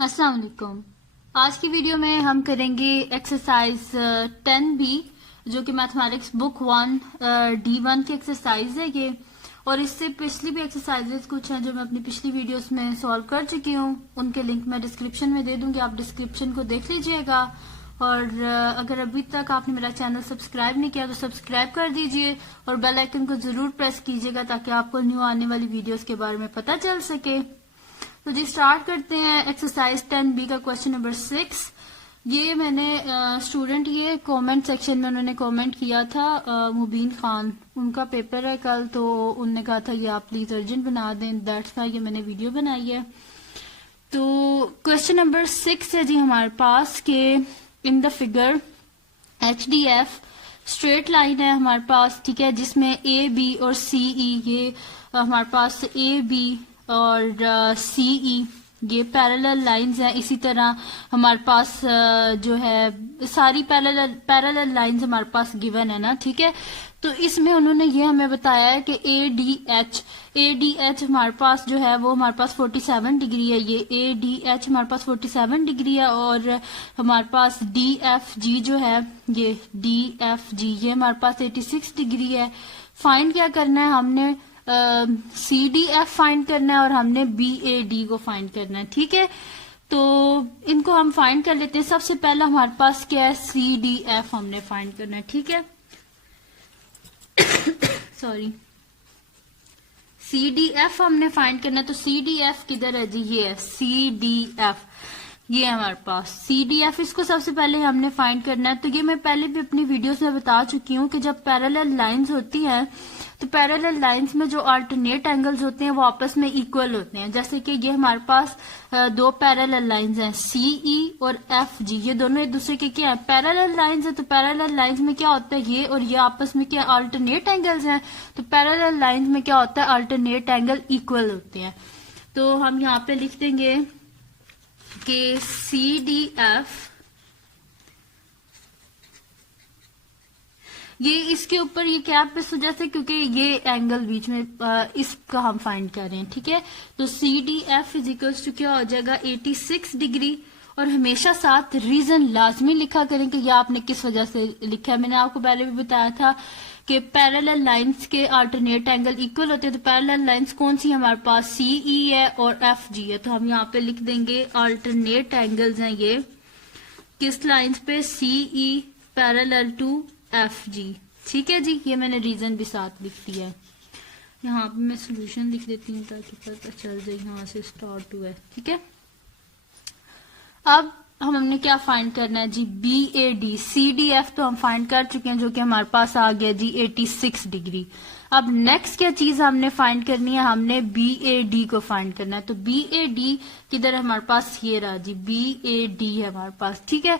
अस्सलाम वालेकुम। आज की वीडियो में हम करेंगे एक्सरसाइज 10B जो कि मैथमेटिक्स बुक 1 D1 की एक्सरसाइज है ये। और इससे पिछली भी एक्सरसाइजेस कुछ हैं जो मैं अपनी पिछली वीडियोस में सॉल्व कर चुकी हूँ। उनके लिंक मैं डिस्क्रिप्शन में दे दूंगी, आप डिस्क्रिप्शन को देख लीजिएगा। और अगर अभी तक आपने मेरा चैनल सब्सक्राइब नहीं किया तो सब्सक्राइब कर दीजिए और बेल आइकन को जरूर प्रेस कीजिएगा ताकि आपको न्यू आने वाली वीडियोस के बारे में पता चल सके। तो जी स्टार्ट करते हैं एक्सरसाइज 10B का क्वेश्चन नंबर 6। ये मैंने स्टूडेंट ये कमेंट सेक्शन में उन्होंने कमेंट किया था, मुबीन खान, उनका पेपर है कल, तो उनने कहा था ये आप प्लीज अर्जेंट बना दें, दैट्स वाई ये मैंने वीडियो बनाई है। तो क्वेश्चन नंबर 6 है जी हमारे पास के in the figure HDF straight line है हमारे पास, ठीक है, जिसमें AB और CE ये हमारे पास AB और CE ये पैरेलल लाइंस हैं। इसी तरह हमारे पास जो है सारी पैरेलल लाइंस हमारे पास गिवन है ना, ठीक है। तो इसमें उन्होंने ये हमें बताया है कि ADH हमारे पास जो है वो हमारे पास 47 डिग्री है। ये ADH हमारे पास 47 डिग्री है और हमारे पास DFG जो है ये DFG ये हमारे पास 86 डिग्री है। फाइंड क्या करना है हमने, CDF फाइंड करना है और हमने BAD को फाइंड करना है, ठीक है। तो इनको हम फाइंड कर लेते हैं। सबसे पहला हमारे पास क्या है, CDF हमने फाइंड करना है, ठीक है। सॉरी, CDF हमने फाइंड करना है। तो CDF किधर है जी, ये है CDF, ये है हमारे पास CDF। इसको सबसे पहले हमने फाइंड करना है। तो ये मैं पहले भी अपनी वीडियोस में बता चुकी हूँ कि जब पैरेलल लाइंस होती हैं तो पैरेलल लाइंस में जो अल्टरनेट एंगल्स होते हैं वो आपस में इक्वल होते हैं। जैसे कि ये हमारे पास दो पैरेलल लाइंस हैं CE और FG, ये दोनों एक दूसरे के क्या है, पैरेलल लाइंस है। तो पैरेलल लाइंस में क्या होता है, ये और ये आपस में क्या अल्टरनेट एंगल्स हैं। तो पैरेलल लाइंस में क्या होता है, अल्टरनेट एंगल इक्वल होते हैं। तो हम यहाँ पे लिख देंगे कि CDF ये इसके ऊपर ये कैप इस वजह से क्योंकि ये एंगल बीच में इसका हम फाइंड कर रहे हैं, ठीक है। तो CDF इजिकल्स टू क्या हो जाएगा 86 डिग्री। और हमेशा साथ रीजन लाजमी लिखा करें कि यह आपने किस वजह से लिखा है। मैंने आपको पहले भी बताया था कि पैरेलल लाइंस के अल्टरनेट एंगल इक्वल होते हैं। तो पैरेलल लाइंस कौन सी हमारे पास, CE है और FG है। तो हम यहाँ पे लिख देंगे अल्टरनेट एंगल्स हैं ये किस लाइंस पे, CE पैरेलल टू FG, ठीक है जी। ये मैंने रीजन भी साथ लिख दिया है। यहाँ पे मैं सोल्यूशन लिख देती हूँ ताकि पता चल जाए यहाँ से स्टार्ट हुआ है, ठीक है। अब हमने क्या फाइंड करना है जी, BAD। CDF तो हम फाइंड कर चुके हैं जो कि हमारे पास आ गया जी 86 डिग्री। अब नेक्स्ट क्या चीज हमने फाइंड करनी है, हमने BAD को फाइंड करना है। तो BAD किधर है हमारे पास, ये रहा जी, BAD है हमारे पास, ठीक है।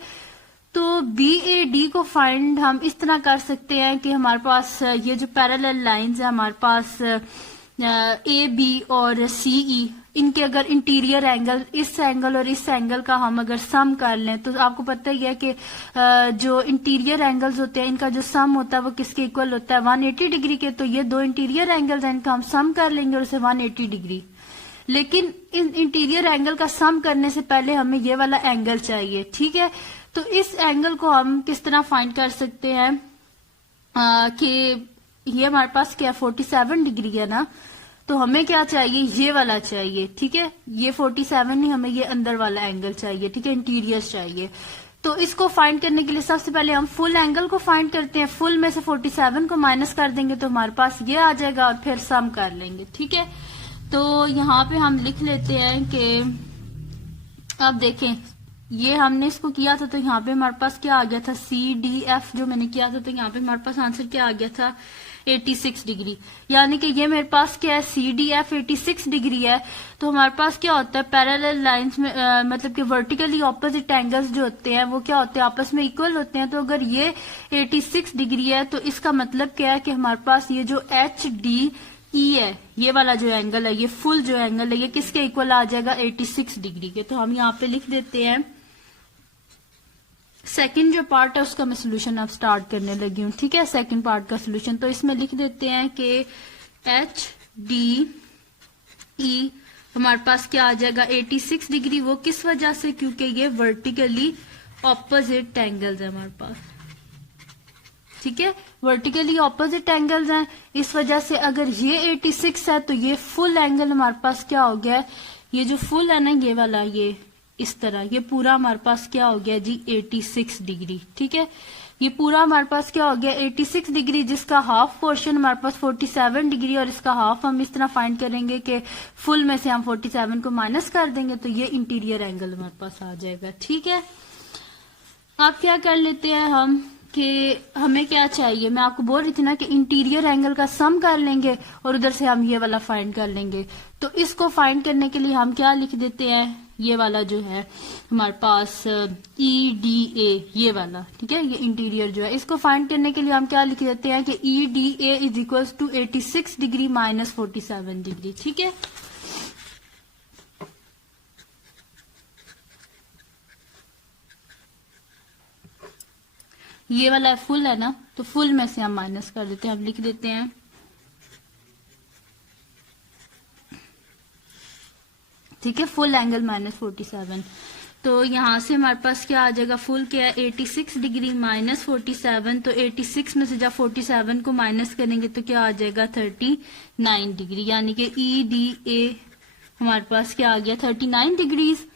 तो BAD को फाइंड हम इस तरह कर सकते हैं कि हमारे पास ये जो पैरेलल लाइंस है हमारे पास AB और CE, इनके अगर इंटीरियर एंगल, इस एंगल और इस एंगल का हम अगर सम कर लें तो आपको पता ही है कि जो इंटीरियर एंगल्स होते हैं इनका जो सम होता है वो किसके इक्वल होता है, 180 डिग्री के। तो ये दो इंटीरियर एंगल्स हैं, इनका हम सम कर लेंगे और उसे 180 डिग्री। लेकिन इन इंटीरियर एंगल का सम करने से पहले हमें ये वाला एंगल चाहिए, ठीक है। तो इस एंगल को हम किस तरह फाइंड कर सकते हैं कि ये हमारे पास क्या 47 डिग्री है ना, तो हमें क्या चाहिए, ये वाला चाहिए, ठीक है। ये 47 नहीं, हमें ये अंदर वाला एंगल चाहिए, ठीक है, इंटीरियर चाहिए। तो इसको फाइंड करने के लिए सबसे पहले हम फुल एंगल को फाइंड करते हैं। फुल में से 47 को माइनस कर देंगे तो हमारे पास ये आ जाएगा और फिर सम कर लेंगे, ठीक है। तो यहाँ पे हम लिख लेते हैं कि अब देखें ये हमने इसको किया था तो यहाँ पे हमारे पास क्या आ गया था, CDF जो मैंने किया था तो यहाँ पे हमारे पास आंसर क्या आ गया था 86 डिग्री। यानी कि ये मेरे पास क्या है, CDF 86 डिग्री है। तो हमारे पास क्या होता है, पैरेलल लाइंस में मतलब कि वर्टिकली ऑपोजिट एंगल्स जो होते हैं वो क्या होते हैं, आपस में इक्वल होते हैं। तो अगर ये 86 डिग्री है तो इसका मतलब क्या है कि हमारे पास ये जो HDE है, ये वाला जो एंगल है, ये फुल जो एंगल है, ये किसके इक्वल आ जाएगा 86 डिग्री के। तो हम यहाँ पे लिख देते हैं सेकंड जो पार्ट है उसका मैं सोल्यूशन अब स्टार्ट करने लगी हूँ, ठीक है। सेकंड पार्ट का सोल्यूशन तो इसमें लिख देते हैं कि HDE हमारे पास क्या आ जाएगा 86 डिग्री। वो किस वजह से, क्योंकि ये वर्टिकली ऑपोजिट एंगल्स है हमारे पास, ठीक है, वर्टिकली ऑपोजिट एंगल्स हैं। इस वजह से अगर ये 86 है तो ये फुल एंगल हमारे पास क्या हो गया है, ये जो फुल है ना ये वाला, ये इस तरह, ये पूरा हमारे पास क्या हो गया जी 86 डिग्री, ठीक है। ये पूरा हमारे पास क्या हो गया 86 डिग्री, जिसका हाफ पोर्शन हमारे पास 47 डिग्री, और इसका हाफ हम इस तरह फाइंड करेंगे कि फुल में से हम 47 को माइनस कर देंगे तो ये इंटीरियर एंगल हमारे पास आ जाएगा, ठीक है। आप क्या कर लेते हैं हम कि हमें क्या चाहिए, मैं आपको बोल रही थी ना कि इंटीरियर एंगल का सम कर लेंगे और उधर से हम ये वाला फाइंड कर लेंगे। तो इसको फाइंड करने के लिए हम क्या लिख देते हैं, ये वाला जो है हमारे पास EDA, ये वाला, ठीक है, ये इंटीरियर जो है, इसको फाइंड करने के लिए हम क्या लिख देते हैं कि EDA is equal to 86 degree minus 47 degree, ठीक है। ये वाला फुल है ना, तो फुल में से हम माइनस कर देते हैं, हम लिख देते हैं ठीक है, फुल एंगल माइनस 47। तो यहां से हमारे पास क्या आ जाएगा, फुल क्या है 86 डिग्री माइनस 47, तो 86 में से जब 47 को माइनस करेंगे तो क्या आ जाएगा 39 डिग्री, यानी कि EDA हमारे पास क्या आ गया 39 डिग्रीज।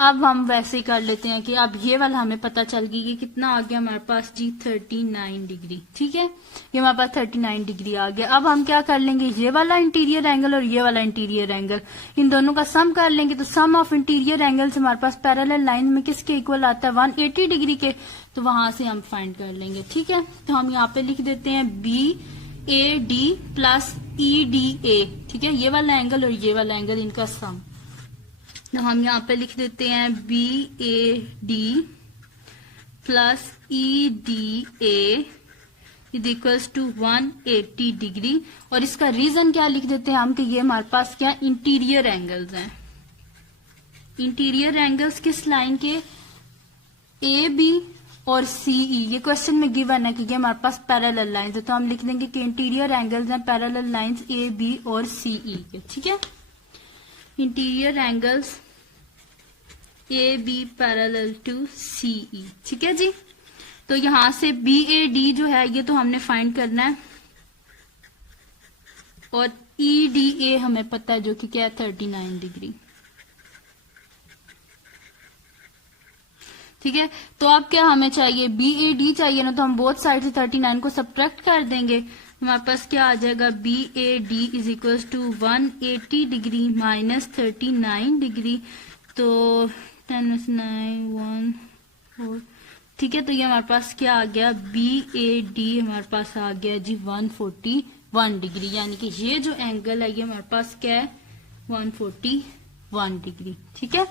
अब हम वैसे ही कर लेते हैं कि अब ये वाला हमें पता चल गई कि कितना आ गया हमारे पास जी 39 डिग्री, ठीक है, ये हमारे पास 39 डिग्री आ गया। अब हम क्या कर लेंगे, ये वाला इंटीरियर एंगल और ये वाला इंटीरियर एंगल, इन दोनों का सम कर लेंगे। तो सम ऑफ इंटीरियर एंगल्स हमारे पास पैरेलल लाइन में किसके इक्वल आता है 180 डिग्री के, तो वहां से हम फाइंड कर लेंगे, ठीक है। तो हम यहाँ पे लिख देते हैं BAD प्लस EDA, ठीक है, ये वाला एंगल और ये वाला एंगल, इनका सम। तो हम यहाँ पे लिख देते हैं BAD plus EDA is equals to 180 degree, और इसका रीजन क्या लिख देते हैं हम कि ये हमारे पास क्या इंटीरियर एंगल्स हैं। इंटीरियर एंगल्स किस लाइन के, AB और CE, ये क्वेश्चन में गिवन है कि ये हमारे पास पैरेलल लाइंस है, तो हम लिख देंगे कि इंटीरियर एंगल्स हैं पैरेलल लाइंस AB और CE के, ठीक है। Interior angles AB parallel to CE, ठीक है जी। तो यहां से BAD जो है ये तो हमने फाइंड करना है, और EDA हमें पता है जो कि क्या है 39 डिग्री, ठीक है। तो अब क्या हमें चाहिए, BAD चाहिए ना, तो हम बोथ साइड से 39 को सब्ट्रैक्ट कर देंगे, हमारे पास क्या आ जाएगा BAD is equal to 180 degree minus 39 degree, तो 10 9 1 4, ठीक है। तो ये हमारे पास क्या आ गया BAD हमारे पास आ गया जी 141 डिग्री, यानी कि ये जो एंगल है ये हमारे पास क्या है 141 डिग्री, ठीक है।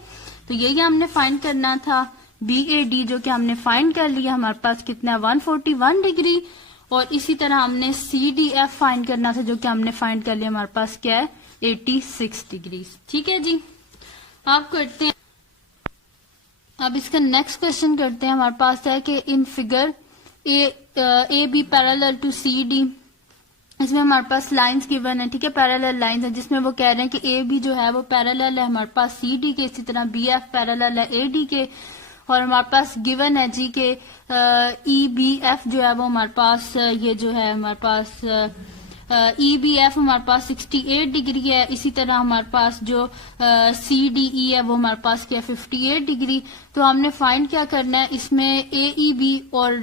तो यही हमने फाइंड करना था, BAD जो कि हमने फाइंड कर लिया, हमारे पास कितना है 141 डिग्री, और इसी तरह हमने CDF फाइंड करना था जो कि हमने फाइंड कर लिया, हमारे पास क्या है 86 डिग्री, ठीक है जी। आप करते हैं, अब इसका नेक्स्ट क्वेश्चन करते हैं। हमारे पास है कि in figure AB parallel to CD, इसमें हमारे पास लाइंस गिवन है, ठीक है, पैरेलल लाइंस है, जिसमें वो कह रहे हैं कि AB जो है वो पैरेलल है हमारे पास CD के, इसी तरह BF पैरेलल है AD के, और हमारे पास गिवन है जी के EBF जो है वो हमारे पास ये जो है हमारे पास EBF हमारे पास 68 डिग्री है, इसी तरह हमारे पास जो CDE है वो हमारे पास क्या 58 डिग्री। तो हमने फाइंड क्या करना है, इसमें AEB और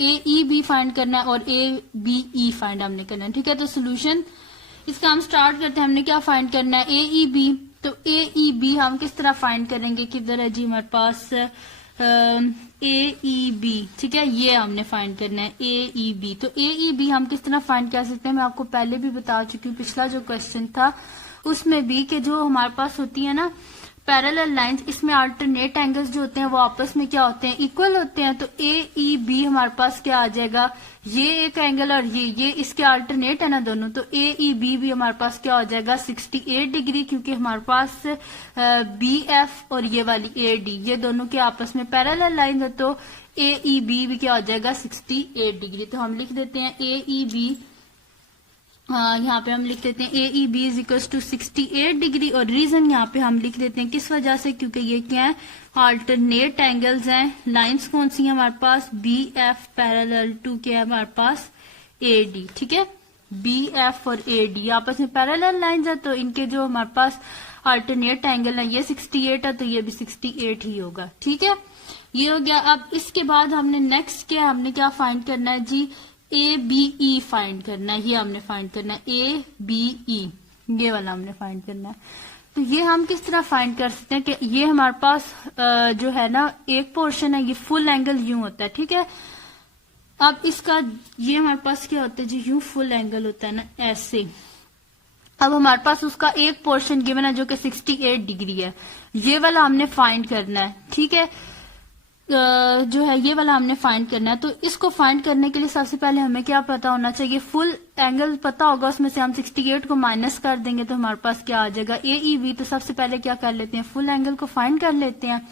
AEB फाइंड करना है और ABE फाइंड हमने करना है, ठीक है। तो सोल्यूशन इसका हम स्टार्ट करते हैं, हमने क्या फाइंड करना है AEB, तो AEB हम किस तरह फाइंड करेंगे, किधर है जी हमारे पास AEB, ठीक है, ये हमने फाइंड करना है AEB। तो AEB हम किस तरह फाइंड कर सकते हैं, मैं आपको पहले भी बता चुकी हूँ, पिछला जो क्वेश्चन था उसमें भी, कि जो हमारे पास होती है ना पैरेलल लाइंस, इसमें अल्टरनेट एंगल्स जो होते हैं वो आपस में क्या होते हैं इक्वल होते हैं। तो AEB हमारे पास क्या आ जाएगा, ये एक एंगल और ये इसके अल्टरनेट है ना दोनों, तो AEB भी हमारे पास क्या हो जाएगा 68 डिग्री, क्योंकि हमारे पास BF और ये वाली AD ये दोनों के आपस में पैरेलल लाइन है, तो AEB भी क्या हो जाएगा 68 डिग्री। तो हम लिख देते हैं AEB यहाँ पे हम लिख देते हैं A E B is equal to 68 degree, और रीजन यहाँ पे हम लिख देते हैं किस वजह से, क्योंकि ये क्या है, अल्टरनेट एंगल्स हैं। लाइंस कौन सी है हमारे पास, बी एफ पैरेलल टू क्या है हमारे पास, ए डी। ठीक है, बी एफ और ए डी आपस में पैरेलल लाइंस है, तो इनके जो हमारे पास अल्टरनेट एंगल है ये 68 है, तो ये भी 68 ही होगा। ठीक है, ये हो गया। अब इसके बाद हमने नेक्स्ट क्या, हमने क्या फाइंड करना है जी, ए बी ई फाइंड करना है। ये हमने फाइंड करना है ए बी ई, ये वाला हमने फाइंड करना है। तो ये हम किस तरह फाइंड कर सकते हैं कि ये हमारे पास जो है ना एक पोर्शन है, ये फुल एंगल यूं होता है। ठीक है, अब इसका ये हमारे पास क्या होता है जी, यूं फुल एंगल होता है ना ऐसे। अब हमारे पास उसका एक पोर्शन गिवन है जो कि 68 डिग्री है, ये वाला हमने फाइंड करना है। ठीक है, जो है ये वाला हमने फाइंड करना है। तो इसको फाइंड करने के लिए सबसे पहले हमें क्या पता होना चाहिए, फुल एंगल पता होगा, उसमें से हम 68 को माइनस कर देंगे तो हमारे पास क्या आ जाएगा, ए ई बी। तो सबसे पहले क्या कर लेते हैं, फुल एंगल को फाइंड कर लेते हैं।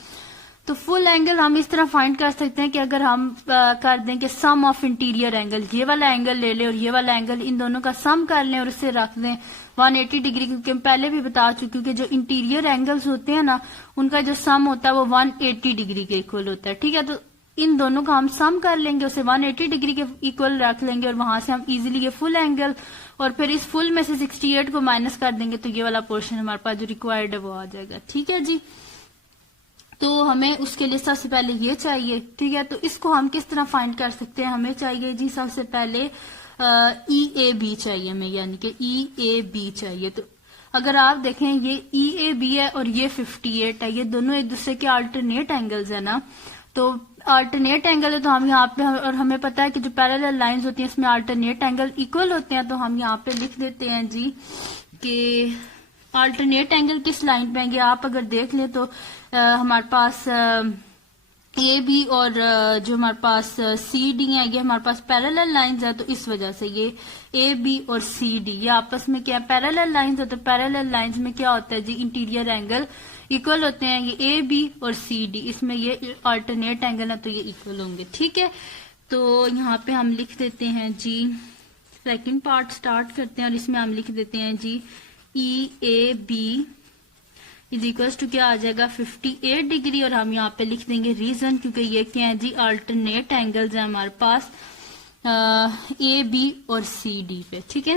तो फुल एंगल हम इस तरह फाइंड कर सकते हैं कि अगर हम कर दें कि सम ऑफ इंटीरियर एंगल, ये वाला एंगल ले लें और ये वाला एंगल, इन दोनों का सम कर लें और उससे रख दें 180 डिग्री, क्योंकि हम पहले भी बता चुके हैं कि जो इंटीरियर एंगल्स होते हैं ना उनका जो सम होता है वो 180 डिग्री के इक्वल होता है। ठीक है, तो इन दोनों का हम सम कर लेंगे, उसे 180 डिग्री के इक्वल रख लेंगे और वहां से हम इजीली ये फुल एंगल, और फिर इस फुल में से 68 को माइनस कर देंगे तो ये वाला पोर्शन हमारे पास जो रिक्वायर्ड है वो आ जाएगा। ठीक है जी, तो हमें उसके लिए सबसे पहले ये चाहिए। ठीक है, तो इसको हम किस तरह फाइंड कर सकते हैं, हमें चाहिए जी सबसे पहले ई ए बी चाहिए हमें, यानी कि ई ए बी चाहिए। तो अगर आप देखें ये ई ए बी है और ये 58 है, ये दोनों एक दूसरे के अल्टरनेट एंगल्स है ना। तो अल्टरनेट एंगल है तो हम यहाँ पे, और हमें पता है कि जो पैरेलल लाइंस होती हैं इसमें अल्टरनेट एंगल इक्वल होते हैं, तो हम यहाँ पे लिख देते हैं जी कि अल्टरनेट एंगल किस लाइन पे आएंगे। आप अगर देख ले तो हमारे पास ए बी और जो हमारे पास सी डी है ये हमारे पास पैरेलल लाइंस है, तो इस वजह से ये ए बी और सी डी ये आपस में क्या पैरेलल लाइंस है। तो पैरेलल लाइंस में क्या होता है जी, इंटीरियर एंगल इक्वल होते हैं, ये ए बी और सी डी, इसमें ये अल्टरनेट एंगल है तो ये इक्वल होंगे। ठीक है, तो यहाँ पे हम लिख देते हैं जी, सेकंड पार्ट स्टार्ट करते हैं और इसमें हम लिख देते हैं G E A B is equal to क्या आ जाएगा 58 डिग्री, और हम यहाँ पे लिख देंगे रीजन, क्योंकि ये क्या है जी अल्टरनेट एंगल्स है हमारे पास ए बी और सी डी पे। ठीक है,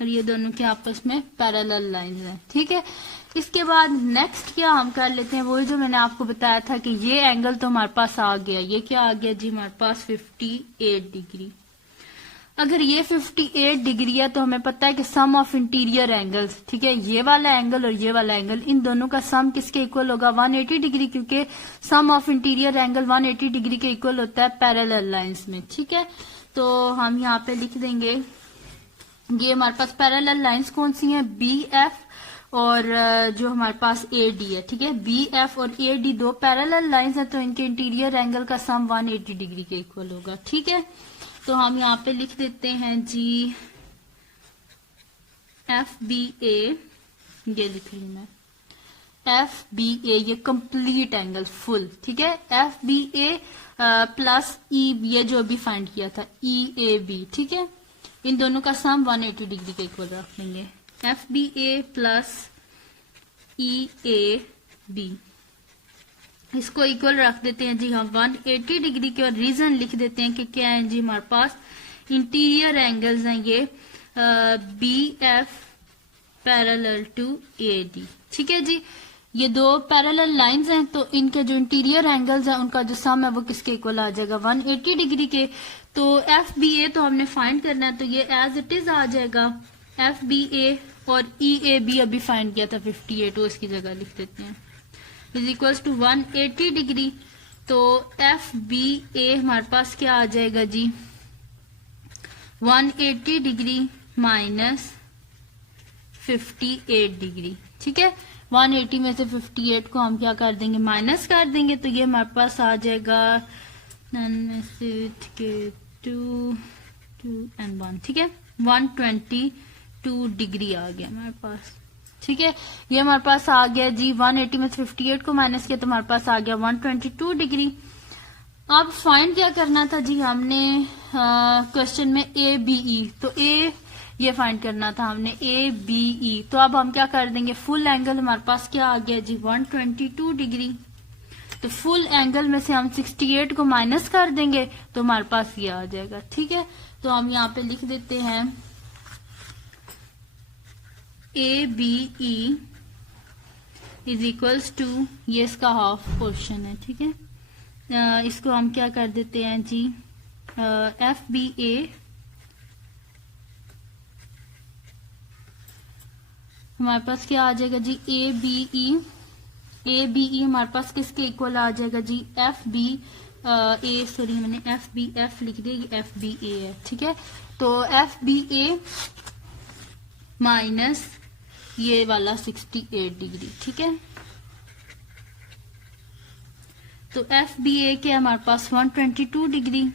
और ये दोनों के आपस में पैरेलल लाइंस हैं। ठीक है, इसके बाद नेक्स्ट क्या हम कर लेते हैं, वही जो मैंने आपको बताया था कि ये एंगल तो हमारे पास आ गया, ये क्या आ गया जी हमारे पास 58 डिग्री। अगर ये 58 डिग्री है तो हमें पता है कि सम ऑफ इंटीरियर एंगल्स, ठीक है, ये वाला एंगल और ये वाला एंगल, इन दोनों का सम किसके इक्वल होगा 180 डिग्री, क्योंकि सम ऑफ इंटीरियर एंगल 180 डिग्री के इक्वल होता है पैरेलल लाइंस में। ठीक है, तो हम यहाँ पे लिख देंगे ये हमारे पास पैरेलल लाइंस कौन सी हैं, बी एफ और जो हमारे पास ए डी है। ठीक है, बी एफ और ए डी दो पैरेलल लाइंस हैं, तो इनके इंटीरियर एंगल का सम 180 डिग्री के इक्वल होगा। ठीक है, तो हम यहाँ पे लिख देते हैं जी एफ बी ए, ये लिख लू मैं एफ बी ए, ये कंप्लीट एंगल फुल। ठीक है, एफ बी ए प्लस ई, ये जो अभी फाइंड किया था ई ए बी। ठीक है, इन दोनों का सम 180 डिग्री के इक्वल रख लेंगे, F B A plus E A B, इसको इक्वल रख देते हैं जी हम 180 डिग्री के, और रीजन लिख देते हैं कि क्या है जी हमारे पास इंटीरियर एंगल्स हैं ये B F parallel to A D. ठीक है जी, ये दो पैरेलल लाइंस हैं, तो इनके जो इंटीरियर एंगल्स हैं उनका जो सम है वो किसके इक्वल आ जाएगा 180 डिग्री के। तो एफ बी ए तो हमने फाइंड करना है, तो ये एज इट इज आ जाएगा एफ बी ए, और ई ए बी अभी फाइंड किया था 58, तो इसकी जगह लिख देते हैं इज इक्वल टू 180 डिग्री। तो एफ बी ए हमारे पास क्या आ जाएगा जी 180 डिग्री माइनस 58 डिग्री। ठीक है, 180 में से 58 को हम क्या कर देंगे माइनस कर देंगे, तो ये हमारे पास आ जाएगा 2 and 1। ठीक है, 122 डिग्री आ गया हमारे पास। ठीक है, ये हमारे पास आ गया जी 180 में 58 को माइनस किया तो हमारे पास आ गया 122 डिग्री। अब फाइंड क्या करना था जी, हमने क्वेश्चन में ए बी ई, तो ए ये फाइंड करना था हमने ए बी ई। तो अब हम क्या कर देंगे, फुल एंगल हमारे पास क्या आ गया जी 122 डिग्री। तो फुल एंगल में से हम 68 को माइनस कर देंगे तो हमारे पास ये आ जाएगा। ठीक है, तो हम यहाँ पे लिख देते हैं A B E is equals to, ये इसका हाफ पोर्शन है। ठीक है, इसको हम क्या कर देते हैं जी, एफ बी ए हमारे पास क्या आ जाएगा जी, ए बी ई। ए बी ई हमारे पास किसके इक्वल आ जाएगा जी, एफ बी ए, सॉरी मैंने एफ बी एफ लिख दिया, एफ बी ए है। ठीक है, तो एफ बी ए माइनस ये वाला 68 डिग्री। ठीक है, तो एफ बी ए के हमारे पास 122 डिग्री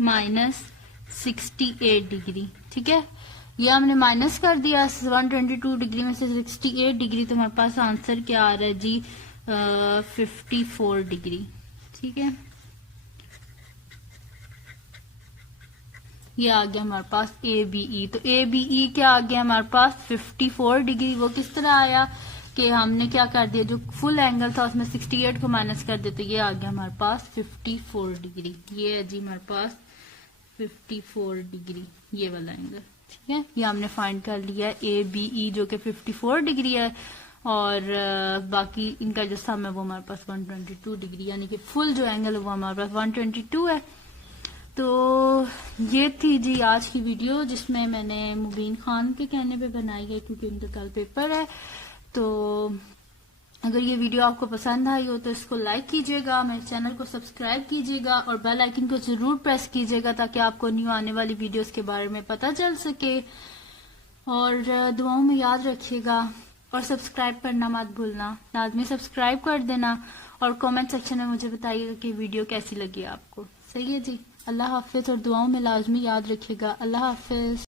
माइनस 68 डिग्री। ठीक है, ये हमने माइनस कर दिया 122 डिग्री में से 68 डिग्री, तो हमारे पास आंसर क्या आ रहा है जी 54 डिग्री। ठीक है, ये आ गया हमारे पास ए बी ई। तो ए बी ई क्या आ गया हमारे पास 54 डिग्री। वो किस तरह आया कि हमने क्या कर दिया, जो फुल एंगल था उसमें 68 को माइनस कर देते, ये आ गया हमारे पास 54 डिग्री। ये है जी हमारे पास 54 डिग्री, ये वाला एंगल। ठीक है, ये हमने फाइंड कर लिया ए बी ई जो कि 54 डिग्री है, और बाकी इनका जो सम है वो हमारे पास 122 डिग्री, यानी कि फुल जो एंगल है वो हमारे पास 122 है। तो ये थी जी आज की वीडियो, जिसमें मैंने मुबीन खान के कहने पे बनाई है, क्योंकि उनका कल पेपर है। तो अगर ये वीडियो आपको पसंद आई हो तो इसको लाइक कीजिएगा, मेरे चैनल को सब्सक्राइब कीजिएगा और बेल आइकन को जरूर प्रेस कीजिएगा, ताकि आपको न्यू आने वाली वीडियोस के बारे में पता चल सके। और दुआओं में याद रखिएगा, और सब्सक्राइब करना मत भूलना, लाजमी सब्सक्राइब कर देना, और कमेंट सेक्शन में मुझे बताइएगा कि वीडियो कैसी लगी आपको। सही है जी, अल्लाह हाफिज, और दुआओं में लाजमी याद रखिएगा। अल्लाह हाफिज।